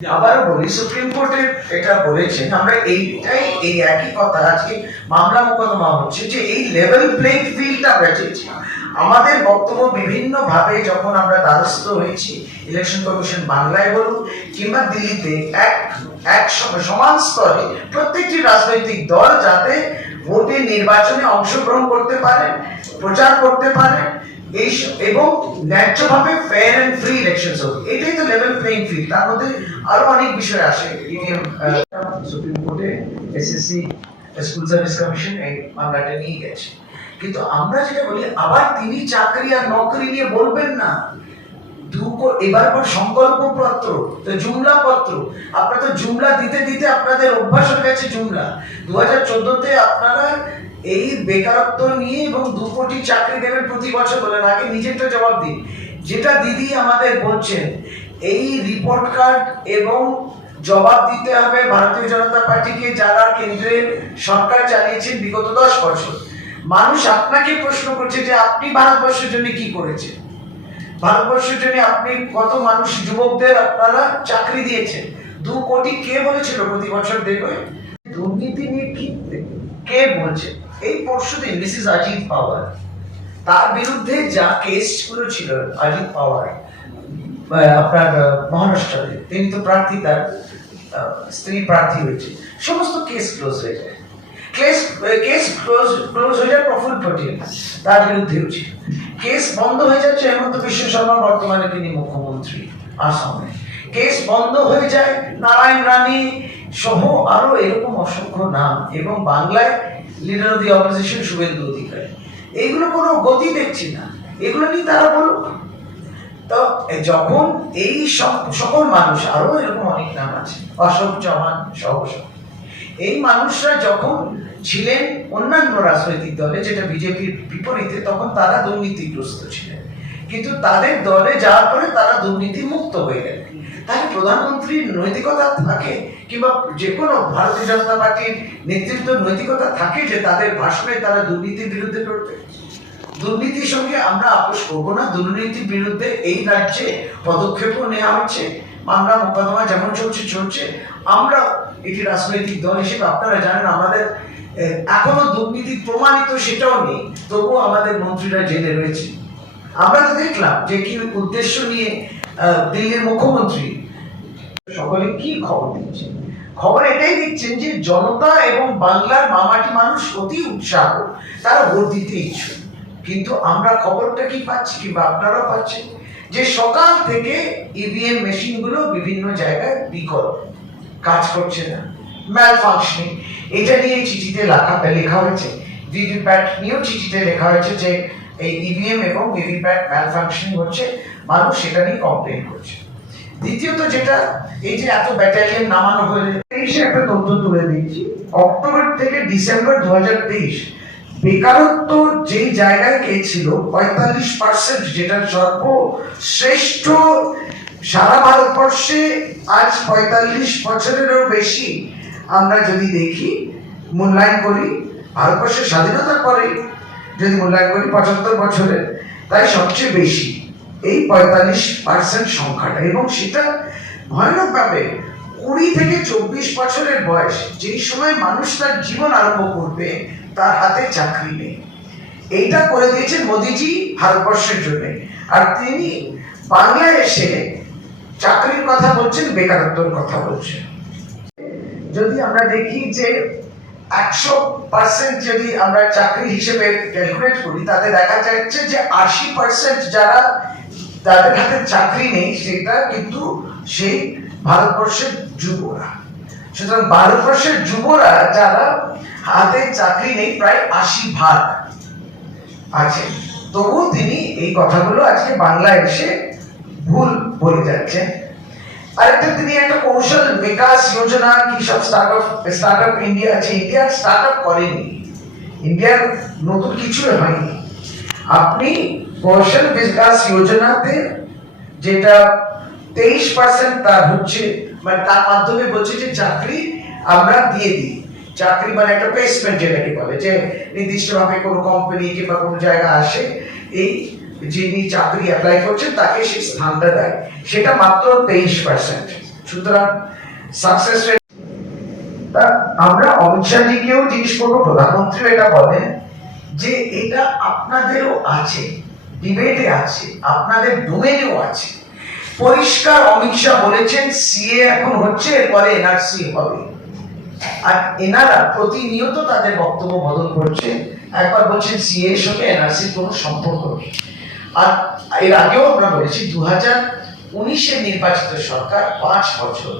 আবার বলি, সুপ্রিম কোর্টের এটা বলেছেন আমরা এইটাই, এই একই কথা, আজকে মামলা মোকদ্দমা হচ্ছে যে এই লেভেল প্লেইং ফিল্ডটা চেয়েছি আমাদের বক্তব্য বিভিন্ন ভাবে যখন আমরা দ্বারস্থ হয়েছি ইলেকশন কমিশন বাংলায় বলুন, কিংবা দিল্লিতে এক এক সমান স্তরে প্রত্যেকটি রাজনৈতিক দল যাতে ভোটে নির্বাচনে অংশগ্রহণ করতে পারে, প্রচার করতে পারে এই এবং ন্যায্যভাবে ফেয়ার এন্ড ফ্রি ইলেকশন হবে। এটাই তো লেভেল প্লেইং ফিল্ড তার মধ্যে আরও অনেক বিষয় আসে। ইউনিয়ন সুপ্রিম কোর্টে এসএসসি স্কুল সার্ভিস কমিশন এই মামলাটা নিয়ে গেছে। কিন্তু আমরা যেটা বলি, আবার তিনি চাকরি আর নকরি নিয়ে বলবেন না। দু এবার পর সংকল্প পত্র, তো জুমলা পত্র। আপনারা তো জুমলা দিতে দিতে আপনাদের অভ্যাস হয়ে গেছে জুমলা। দু হাজার চোদ্দতে আপনারা এই বেকারত্ব নিয়ে এবং দু কোটি চাকরি দেবেন প্রতি বছর বলেন আগে নিজেরটা জবাব দিন। যেটা দিদি আমাদের বলছেন, এই রিপোর্ট কার্ড এবং জবাব দিতে হবে ভারতীয় জনতা পার্টিকে যারা কেন্দ্রের সরকার চালিয়েছেন বিগত দশ বছর। মানুষ আপনাকে প্রশ্ন করছে যে আপনি ভারতবর্ষের জন্য কি করেছেন? ভারতবর্ষের জন্য আপনি কত মানুষ, যুবকদের আপনারা চাকরি দিয়েছেন? দু কোটি কে বলেছিল প্রতি বছর দেবে? দুর্নীতি নিয়ে কি কে বলছে? এই পরশু দিন মিসিস অজিত পাওয়ার তার বিরুদ্ধে যা কেসগুলো ছিল অজিত পাওয়ার আপনার মহারাষ্ট্রে, তিনি তো প্রার্থী তার স্ত্রী প্রার্থী হয়েছে। সমস্ত কেস ক্লোজ হয়ে যায়। কেস কেস ক্লোজ ক্লোজ হয়ে যায় প্রফুল পটেল, তার বিরুদ্ধে হচ্ছে কেস বন্ধ হয়ে যাচ্ছে হেমন্ত বিশ্ব শর্মা, বর্তমানে তিনি মুখ্যমন্ত্রী আসামে। কেস বন্ধ হয়ে যায় নারায়ণ রানী সহ আরও এরকম অসংখ্য নাম। এবং বাংলায় leader of the opposition Suvendu Adhikari এইগুলো কোনো গতি দেখছি না। এগুলো নিয়ে তারা বলুক তো যখন এই সব- সকল মানুষ আরও এরকম অনেক নাম আছে, অশোক চৌহান, সহ সহ। এই মানুষরা যখন ছিলেন অন্যান্য রাজনৈতিক দলে, যেটা বিজেপির বিপরীতে, তখন তারা দুর্নীতিগ্রস্ত ছিলেন। কিন্তু তাদের দলে যাওয়ার পরে তারা দুর্নীতি মুক্ত হয়ে গেলেন। তাহলে প্রধানমন্ত্রীর নৈতিকতা থাকে, কিংবা যে কোনো ভারতীয় জনতা পার্টির নেতৃত্ব নৈতিকতা থাকে যে তাদের ভাষণে তারা দুর্নীতির বিরুদ্ধে করবে দুর্নীতির সঙ্গে আমরা আপোষ করব না, দুর্নীতির বিরুদ্ধে এই রাজ্যে পদক্ষেপও নেওয়া হচ্ছে, মামলা মোকদ্দমা যেমন চলছে চলছে। আমরা এটি রাজনৈতিক দল হিসেবে, আপনারা জানেন আমাদের এখনও দুর্নীতি প্রমাণিত সেটাও নেই, তবুও আমাদের মন্ত্রীরা জেলে রয়েছে। আমরা তো দেখলাম যে কি উদ্দেশ্য নিয়ে দিল্লির মুখ্যমন্ত্রী সকলে কি খবর দিচ্ছেন খবর এটাই দিচ্ছেন যে জনতা এবং বাংলার মামাটি মানুষ অতি উৎসাহ, তারা ভোট দিতে ইচ্ছুক। কিন্তু আমরা খবরটা কি পাচ্ছি কিংবা আপনারা পাচ্ছেন? যে সকাল থেকে ইভিএম মেশিনগুলো বিভিন্ন জায়গায় বিকল, কাজ করছে না ম্যাল ফাংশনিং এটা নিয়ে চিঠিতে লেখা লেখা হয়েছে। ভিভিপ্যাট নিয়েও চিঠিতে লেখা হয়েছে যে এই ইভিএম এবং ভিভিপ্যাট ম্যাল ফাংশনিং হচ্ছে, মানুষ সেটা নিয়ে কমপ্লেন করছে। দ্বিতীয়ত যেটা, এই যে এত ব্যাটালিয়ন নামানো তেইশে একটা তথ্য তুলে দিয়েছি। অক্টোবর থেকে ডিসেম্বর দু হাজার তেইশ, বেকারত্ব যেই জায়গায় গিয়েছিল, পঁয়তাল্লিশ পার্সেন্ট যেটা সর্বশ্রেষ্ঠ সারা ভারতবর্ষে আজ পঁয়তাল্লিশ বছরেরও বেশি। আমরা যদি দেখি, মূল্যায়ন করি, ভারতবর্ষের স্বাধীনতার পরে যদি মূল্যায়ন করি, পঁচাত্তর বছরের, তাই সবচেয়ে বেশি। এই পঁয়তাল্লিশ পার্সেন্ট সংখ্যাটা। এবং সেটা ভয়ানকভাবে কুড়ি থেকে চব্বিশ বছরের বয়স, যেই সময় মানুষ তার জীবন আরম্ভ করবে, তার হাতে চাকরি নেই। এইটা করে দিয়েছেন মোদিজি ভারতবর্ষের জন্য। আর তিনি বাংলায় এসে চাকরির কথা বলছেন, বেকারত্বর কথা বলছেন। যদি আমরা দেখি যে একশো পার্সেন্ট যদি আমরা চাকরি হিসেবে ক্যালকুলেট করি, তাতে দেখা যাচ্ছে যে আশি পার্সেন্ট যারা তাদের হাতে চাকরি নেই সেটা, কিন্তু সেই ভারতবর্ষের যুবরা। সুতরাং ভারতবর্ষের যুবরা যারা হাতে চাকরি নেই, প্রায় আশি ভাগ আছে। তবু তিনি এই কথাগুলো আজকে বাংলায় এসে ভুল বলে যাচ্ছেন। আরেকটা তিনি একটা কৌশল, বিকাশ যোজনা, কি সব start up start up India আছে ইন্ডিয়া স্টার্ট আপ করেনি ইন্ডিয়ার নতুন কিছু হয়নি। আপনি কৌশল বিকাশ যোজনাতে যেটা তেইশ পার্সেন্ট তার হচ্ছে মানে তার মাধ্যমে বলছে যে চাকরি আমরা দিয়ে দিই। চাকরি মানে একটা প্লেসমেন্ট যেটাকে বলে, যে নির্দিষ্টভাবে কোনো কোম্পানি কিংবা কোনো জায়গা আসে, এই যিনি চাকরি অ্যাপ্লাই করছেন তাকে সেই স্থানটা দেয়। সেটা মাত্র তেইশ পার্সেন্ট সুতরাং সাকসেস তা আমরা অমিত শাহজিকেও জিজ্ঞেস করব, প্রধানমন্ত্রীও এটা বলেন যে এটা আপনাদেরও আছে। ডিবেটে আছে, আপনাদের ডোমেনেও আছে। পরিষ্কার অমিত শাহ বলেছেন সিএ এখন হচ্ছে, এরপরে এনআরসি হবে। আর এনারা প্রতিনিয়ত তাদের বক্তব্য বদল করছে, একবার বলছেন সিএ এর সঙ্গে এনআরসির কোনো সম্পর্ক নেই। আর এর আগেও আমরা বলেছি দু হাজার উনিশে নির্বাচিত সরকার পাঁচ বছর।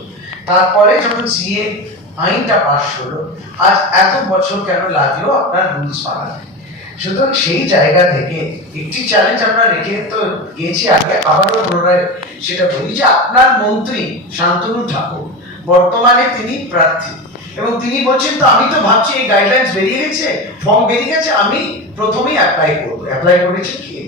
তারপরে যখন সিএ আইনটা পাশ হলো, আজ এত বছর কেন লাগল আপনার রুলস বানাতে? সুতরাং সেই জায়গা থেকে একটি চ্যালেঞ্জ আমরা রেখে তো গিয়েছি আগে, আবারও পুনরায় সেটা বলি যে আপনার মন্ত্রী শান্তনু ঠাকুর, বর্তমানে তিনি প্রার্থী। এবং তিনি বলছেন, তো আমি তো ভাবছি এই গাইডলাইন্স বেরিয়ে গেছে ফর্ম বেরিয়ে গেছে, আমি প্রথমেই অ্যাপ্লাই করব। অ্যাপ্লাই করেছি কি?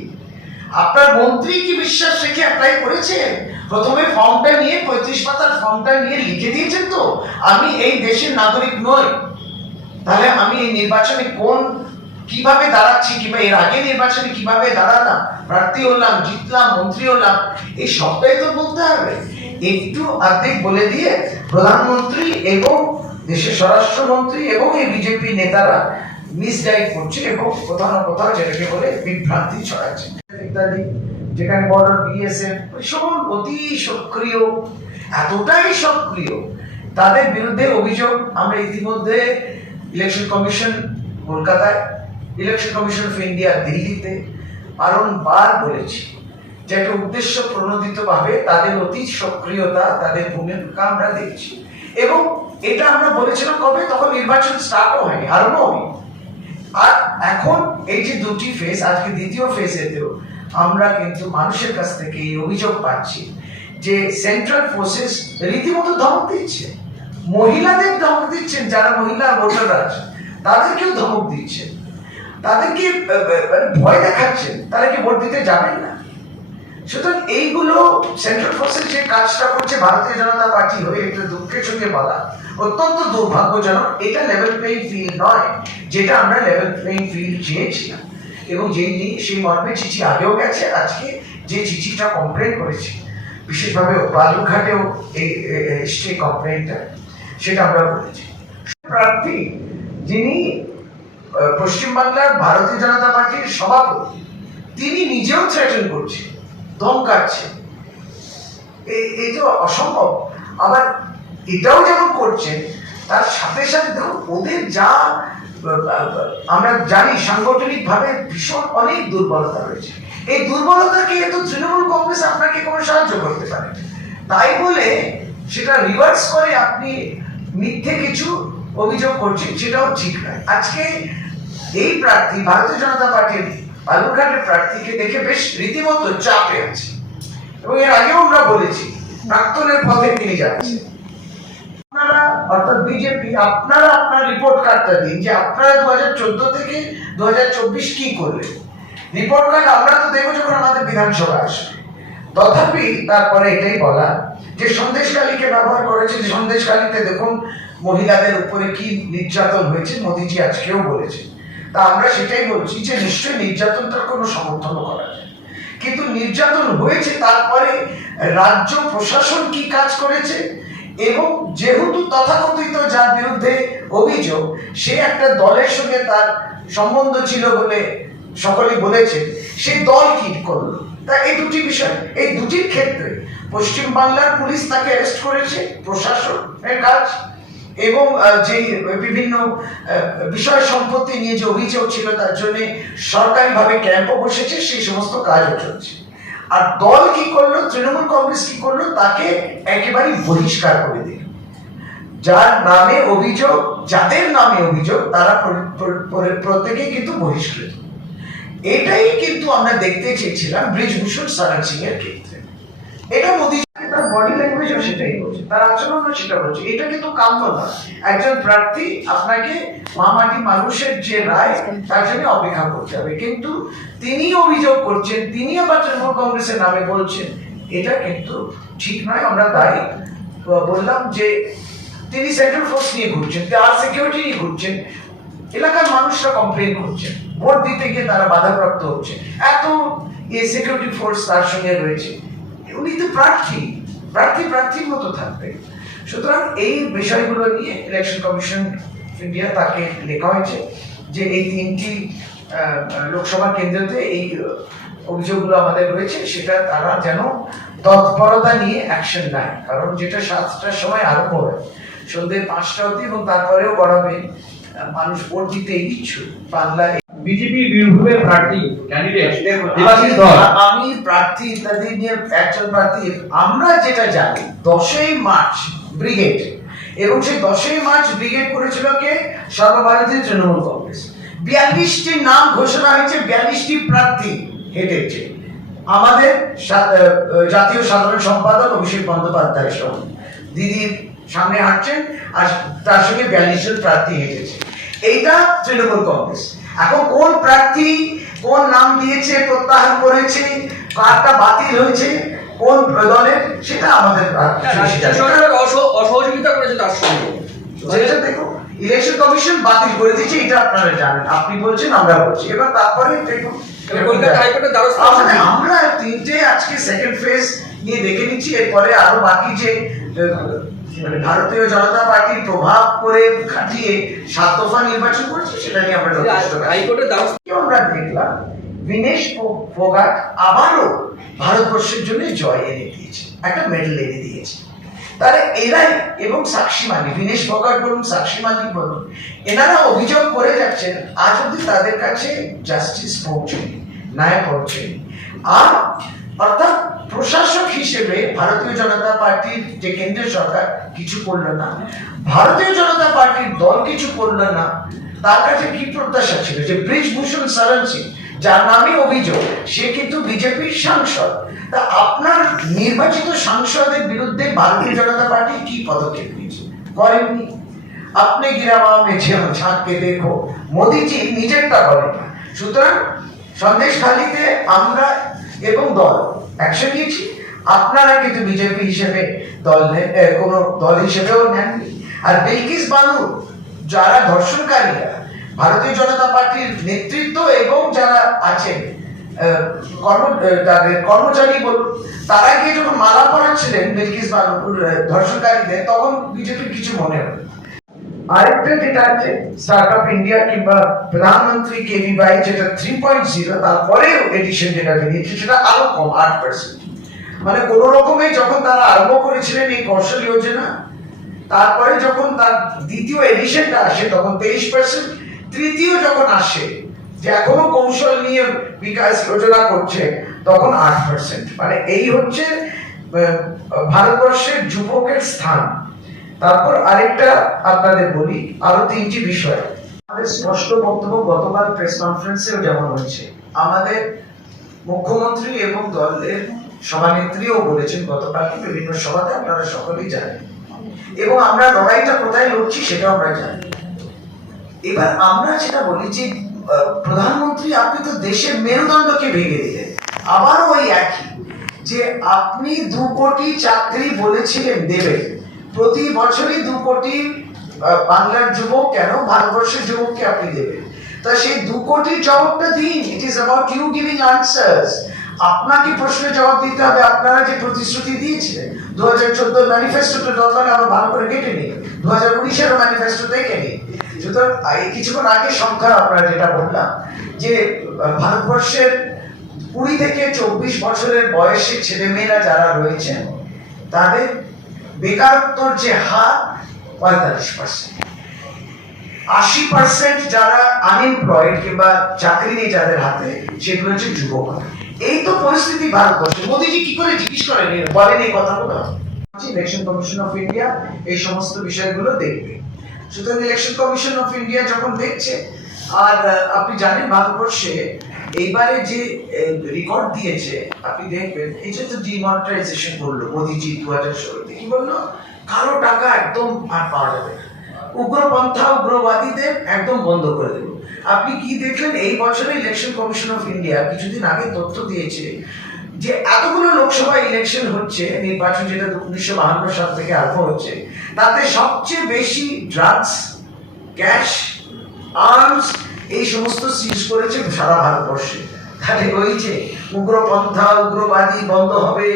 আপনার মন্ত্রী কি বিশ্বাস রেখে অ্যাপ্লাই করেছেন প্রথমে ফর্মটা নিয়ে, পঁয়ত্রিশ পাতার ফর্মটা নিয়ে লিখে দিয়েছেন তো, আমি এই দেশের নাগরিক নই। তাহলে আমি এই নির্বাচনে কোন কীভাবে দাঁড়াচ্ছি কিংবা এর আগে নির্বাচনে কীভাবে দাঁড়ালাম, প্রার্থী হলাম, জিতলাম, মন্ত্রী হলাম, এই সবটাই তো বলতে হবে। একটু অর্ধেক বলে দিয়ে প্রধানমন্ত্রী এবং দেশের স্বরাষ্ট্রমন্ত্রী এবং এই বিজেপি নেতারা মিসগাইড করছে এবং কোথাও না কোথাও যেটাকে বলে বিভ্রান্তি ছড়াচ্ছে। ইত্যাদি, যেখানে বর্ডার বিএসএফ ভীষণ অতি সক্রিয়, এতটাই সক্রিয়, তাদের বিরুদ্ধে অভিযোগ। আমরা ইতিমধ্যে ইলেকশন কমিশন কলকাতায় ইলেকশন কমিশন অফ ইন্ডিয়া দিল্লিতে বারংবার বলেছি যে একটা উদ্দেশ্য প্রণোদিত ভাবে তাদের অতি সক্রিয়তা, তাদের ভূমিকা আমরা দেখছি। এবং এটা আমরা বলেছিলাম কবে? তখন নির্বাচন স্টার্টও হয়নি আরম্ভ হয়নি। আর এখন এই যে দুটি ফেজ আজকে দ্বিতীয় ফেজেতেও আমরা কিন্তু মানুষের কাছ থেকে এই অভিযোগ পাচ্ছি যে সেন্ট্রাল ফোর্সেস রীতিমতো ধমক দিচ্ছে। মহিলাদের ধমক দিচ্ছেন, যারা মহিলা ভোটাররা আছে তাদেরকেও ধমক দিচ্ছেন। তাদেরকে আহ, ভয় দেখাচ্ছেন তারা কি ভোট দিতে যাবেন না? সুতরাং এইগুলো সেন্ট্রাল ফোর্সের যে কাজটা করছে ভারতীয় জনতা পার্টি হয়ে এটা দুঃখের সঙ্গে বলা অত্যন্ত দুর্ভাগ্যজনক। এটা লেভেল প্লেইং ফিল্ড নয় যেটা আমরা লেভেল প্লেইং ফিল্ড চেয়েছিলাম। এবং যেই সেই মর্মে চিঠি আগেও গেছে আজকে যে চিঠিটা কমপ্লেন করেছে বিশেষভাবে বালুরঘাটেও এই এসছে কমপ্লেনটা সেটা আমরা বলেছি। প্রার্থী যিনি পশ্চিমবাংলার ভারতীয় জনতা পার্টির সভাপতি। তিনি নিজেও থ্রেটেন করছেন ধমকাচ্ছেন এই তো অসম্ভব। আবার এটাও যেমন করছেন তার সাথে সাথে দেখুন, ওদের যা আমরা জানি সাংগঠনিক ভাবে ভীষণ অনেক দুর্বলতা রয়েছে। এই দুর্বলতাকে তো তৃণমূল কংগ্রেস আপনাকে কোনো সাহায্য করতে পারে তাই বলে সেটা রিভার্স করে আপনি মিথ্যে কিছু অভিযোগ করছেন, সেটাও ঠিক নয়। আজকে এই প্রার্থী ভারতীয় জনতা পার্টির বালুরঘাটের প্রার্থীকে দেখে বেশ রীতিমতো চাপে আছে। এবং এর আগেও আমরা বলেছি, প্রাক্তনের পথে তিনি যাচ্ছে আপনারা, অর্থাৎ বিজেপি, আপনারা আপনার রিপোর্ট কার্ডটা দিন যে আপনারা দু হাজার চোদ্দ থেকে দু হাজার চব্বিশ কি করলেন। রিপোর্ট কার্ড আমরা তো দেখব যখন আমাদের বিধানসভা আসবে। তথাপি তারপরে এটাই বলা যে সন্দেশকালীকে ব্যবহার করেছে যে সন্দেশকালীতে দেখুন মহিলাদের উপরে কি নির্যাতন হয়েছে, মোদিজি আজকেও বলেছে তা আমরা সেটাই বলছি যে নিশ্চয়ই নির্যাতনটার কোনো সমর্থন করা যায়। কিন্তু নির্যাতন হয়েছে তারপরে রাজ্য প্রশাসন কি কাজ করেছে? এবং যেহেতু তথাকথিত যার বিরুদ্ধে অভিযোগ, সে একটা দলের সঙ্গে তার সম্বন্ধ ছিল বলে সকলে বলেছে সেই দল কি করল? তা এই দুটি বিষয়, এই দুটির ক্ষেত্রে পশ্চিম বাংলার পুলিশ তাকে অ্যারেস্ট করেছে, প্রশাসনের কাজ এবং যে বিভিন্ন বিষয় সম্পত্তি নিয়ে যে অভিযোগ ছিল, তার জন্য সরকারিভাবে ক্যাম্পও বসেছে, সেই সমস্ত কাজও চলছে। আর দল কি করল, তৃণমূল কংগ্রেস কি করল, তাকে একেবারেই বহিষ্কার করে দিল। যার নামে অভিযোগ, যাদের নামে অভিযোগ, তারা প্র- প্র- প্র- প্রত্যেকেই কিন্তু বহিষ্কৃত। এটাই কিন্তু আমরা দেখতে চেয়েছিলাম ব্রিজভূষণ সারান সিং এর ক্ষেত্রে। এটা মোদী বডি সেটাই বলছে। তার আচরণও সেটা বলছে। এটা কিন্তু কাম্য না। একজন প্রার্থী আপনাকে মামাটি মানুষের যে রায়, তার জন্য অপেক্ষা করতে হবে। কিন্তু তিনি অভিযোগ করছেন, তিনি আবার তৃণমূল কংগ্রেসের নামে বলছেন, এটা কিন্তু ঠিক নয়। আমরা তাই বললাম যে তিনি সেন্ট্রাল ফোর্স নিয়ে ঘুরছেন তার সিকিউরিটি নিয়ে ঘুরছেন। এলাকার মানুষরা কমপ্লেন করছেন। ভোট দিতে গিয়ে তারা বাধাপ্রাপ্ত হচ্ছে। এত এই সিকিউরিটি ফোর্স তার সঙ্গে রয়েছে। উনি তো প্রার্থী। প্রার্থী প্রার্থীর মতো থাকবে। সুতরাং এই বিষয়গুলো নিয়ে ইলেকশন কমিশন ইন্ডিয়া তাকে লেখা হয়েছে যে এই তিনটি লোকসভা কেন্দ্রতে এই অভিযোগগুলো আমাদের রয়েছে সেটা তারা যেন তৎপরতা নিয়ে অ্যাকশন নেয়। কারণ যেটা সাতটার সময় আরম্ভ হয় সন্ধ্যে পাঁচটা অবধি এবং তারপরেও আহ, মানুষ ভোট দিতে ইচ্ছুক। বাংলায় বিজেপি বীরভূমের প্রার্থী ক্যান্ডিডেট দেবাশিস ধর। আমি প্রার্থী ইত্যাদি নিয়ে একজন প্রার্থী আমরা যেটা জানি দশই মার্চ ব্রিগেড এবং সেই দশই মার্চ ব্রিগেড করেছিল কে? সর্বভারতীয় তৃণমূল কংগ্রেস। বিয়াল্লিশটি নাম ঘোষণা হয়েছে বিয়াল্লিশটি প্রার্থী হেঁটেছে আমাদের জাতীয় সাধারণ সম্পাদক অভিষেক বন্দ্যোপাধ্যায়ের সঙ্গে। দিদির সামনে হাঁটছেন আর তার সঙ্গে বিয়াল্লিশ জন প্রার্থী হেঁটেছে এইটা তৃণমূল কংগ্রেস। এখন কোন প্রার্থী কোন নাম দিয়েছে প্রত্যাহার করেছে কারটা বাতিল হয়েছে কোন দলের সেটা আমাদের রাজ্য অসহযোগিতা করেছে তার সঙ্গে। যেটা দেখো ইলেকশন কমিশন বাতিল করে দিয়েছে এটা আপনারা জানেন। আপনি বলছেন আমরা বলছি। এবার তারপরে দেখুন হাইকোর্টের আমরা- তিনটে আজকে সেকেন্ড ফেজ নিয়ে দেখে নিচ্ছি এরপরে আরও বাকি যে মানে ভারতীয় জনতা পার্টির প্রভাব করে খাটিয়ে সাত দফা নির্বাচন করছে সেটা নিয়ে আমরা হাইকোর্টের দ্বারস্থ আমরা দেখলাম দীনেশ ফো- ফোগাট আবারও ভারতবর্ষের জন্য জয় এনে দিয়েছে একটা মেডেল এনে দিয়েছে। তাহলে এরাই এবং সাক্ষী মালিক দীনেশ ফোগাট বলুন সাক্ষী মালিক বলুন এনারা অভিযোগ করে যাচ্ছেন আজ অব্দি তাদের কাছে জাস্টিস পৌঁছেনি ন্যায় পৌঁছেনি। আর অর্থাৎ প্রশাসক হিসেবে ভারতীয় জনতা পার্টির যে কেন্দ্রীয় সরকার, কিছু করল না। ভারতীয় জনতা পার্টির দল কিছু করল না। তার কাছে কি প্রত্যাশা ছিল? যে ব্রিজভূষণ শরণ সিং, যার নামে অভিযোগ, সে কিন্তু বিজেপির সাংসদ। তা আপনার নির্বাচিত সাংসদের বিরুদ্ধে ভারতীয় জনতা পার্টি কি পদক্ষেপ নিয়েছে? করেননি। আপনি গিরামা মেঝে ঝাঁককে দেখো, মোদিজি নিজেরটা বলেন সুতরাং সন্দেশখালিতে আমরা এবং দল। অ্যাকশন নিয়েছি আপনারা কিন্তু বিজেপি হিসেবে দল কোনো দল হিসেবেও নেননি। আর বিলকিস বানু, যারা ধর্ষণকারীরা ভারতীয় জনতা পার্টির নেতৃত্ব এবং যারা আছেন কর্ম তাদের কর্মচারী বলুন, তারা গিয়ে যখন মালা পড়াচ্ছিলেন বেলকিস বানুর ধর্ষণকারীদের, তখন বিজেপির কিছু মনে হলো। আরেকটা যেটা আছে স্টার্টআপ ইন্ডিয়া কিংবা প্রধানমন্ত্রী কেভিওয়াই যেটা থ্রি পয়েন্ট জিরো তারপরেও এডিশন যেটা বেরিয়েছে, সেটা আরও কম, আট পার্সেন্ট মানে কোনো রকমে যখন তারা আরম্ভ করেছিলেন এই কৌশল যোজনা, তারপরে যখন তার দ্বিতীয় এডিশনটা আসে, তখন তেইশ পার্সেন্ট তৃতীয় যখন আসে, যে এখনও কৌশল নিয়ে বিকাশ যোজনা করছে, তখন আট পার্সেন্ট মানে এই হচ্ছে ভারতবর্ষের যুবকের স্থান। তারপর আরেকটা আপনাদের বলি, আরও তিনটি বিষয়। আমাদের স্পষ্ট বক্তব্য গতকাল প্রেস কনফারেন্সেও যেমন হয়েছে, আমাদের মুখ্যমন্ত্রী এবং দলের সভানেত্রীও বলেছেন গতকালকে বিভিন্ন সভাতে, আপনারা সকলেই জানেন। এবং আমরা লড়াইটা কোথায় লড়ছি সেটাও আমরা জানি। এবার আমরা যেটা বলি যে প্রধানমন্ত্রী, আপনি তো দেশের মেরুদণ্ডকে ভেঙে দিলেন। আবারও ওই একই, যে আপনি দু কোটি চাকরি বলেছিলেন দেবেন প্রতি বছরই দু কোটি বাংলার যুবক কেন? ভারতবর্ষের যুবককে আপনি দেবেন। তা সেই দু কোটি জবাবটা দিন। It is about you giving answers আপনাকে প্রশ্নের জবাব দিতে হবে। আপনারা যে প্রতিশ্রুতি দিয়েছিলেন দু হাজার চোদ্দ ম্যানিফেস্টোটা দরকার আমরা ভালো করে কেটে নিই দু হাজার উনিশেরও ম্যানিফেস্টো দেখে নিই সুতরাং কিছুক্ষণ আগে সংখ্যা আপনারা যেটা বললাম, যে ভারতবর্ষের কুড়ি থেকে চব্বিশ বছরের বয়সী ছেলেমেয়েরা যারা রয়েছেন, তাদের বেকারত্বর যে হার, পঁয়তাল্লিশ পার্সেন্ট আশি পার্সেন্ট যারা আনএমপ্লয়েড কিংবা চাকরি নেই যাদের হাতে, সেগুলো হচ্ছে যুবক। এই তো পরিস্থিতি ভারতবর্ষে। মোদীজি কি করে জিজ্ঞেস করেন? বলেন এই কথাগুলো ইলেকশন কমিশন অফ ইন্ডিয়া এই সমস্ত বিষয়গুলো দেখবে। সুতরাং ইলেকশন কমিশন অফ ইন্ডিয়া যখন দেখছে, আর আপনি জানেন, ভারতবর্ষে এইবারে যে রেকর্ড দিয়েছে, আপনি দেখবেন, এই যে তো ডিমনিটাইজেশন করল মোদিজি দু হাজার ষোলোতে, কি বলল? কালো টাকা একদম আর পাওয়া যাবে উগ্রপন্থা, উগ্রবাদীদের একদম বন্ধ করে দেব। আপনি কি দেখলেন, এই বছরে ইলেকশন কমিশন অফ ইন্ডিয়া কিছুদিন আগে তথ্য দিয়েছে যে, এতগুলো লোকসভা ইলেকশন হচ্ছে, নির্বাচন যেটা উনিশশো বাহান্ন সাল থেকে আরম্ভ হচ্ছে, তাতে সবচেয়ে বেশি ড্রাগস ক্যাশ আর্মস এই সমস্ত সিজ করেছে সারা ভারতবর্ষে। তাহলে ওই যে উগ্রপন্থা, উগ্রবাদী বন্ধ হবে,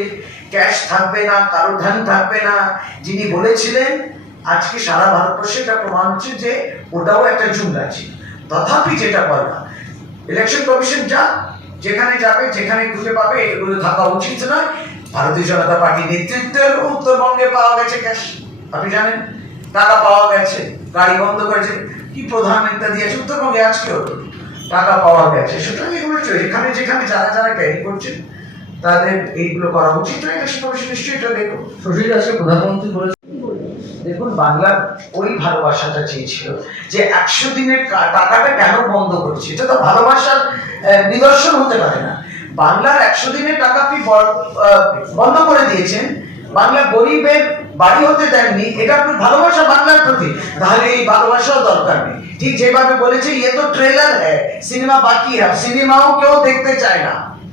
ক্যাশ থাকবে না, কারও ধান থাকবে না। যিনি বলেছিলেন, আজকে সারা ভারতবর্ষে এটা প্রমাণ হচ্ছে যে ওটাও একটা জুমলা ছিল তথাপি যেটা বলা ইলেকশন কমিশন যা, যেখানে যাবে, যেখানে খুঁজে পাবে, এগুলো থাকা উচিত নয়। ভারতীয় জনতা পার্টি নেতৃত্বের উত্তরবঙ্গে পাওয়া গেছে ক্যাশ আপনি জানেন, টাকা পাওয়া গেছে, গাড়ি বন্ধ করেছে। কি প্রধান ইত্যাদি আছে? উত্তরবঙ্গে আজকেও টাকা পাওয়া গেছে। সুতরাং এগুলো এখানে যেখানে যারা যারা ক্যারি করছেন তাদের এইগুলো করা উচিত। নয় নিশ্চয়ই এটা দেখুন প্রধানমন্ত্রী বলেছেন দেখুন, বাংলার ওই ভালোবাসাটা চেয়েছিল যে একশো দিনের টাকাটা কেন বন্ধ করছে? এটা তো ভালোবাসার নিদর্শন হতে পারে না। বাংলার একশো দিনের টাকা আপনি বন্ধ করে দিয়েছেন? বাংলা গরিবের বাড়ি হতে দেননি, এটা আপনার ভালোবাসা বাংলার প্রতি। তাহলে এই ভালোবাসাও দরকার নেই। ঠিক যেভাবে বলেছে ইয়ে তো ট্রেলার হ্যাঁ সিনেমা বাকি হ্যাঁ সিনেমাও কেউ দেখতে চায় না।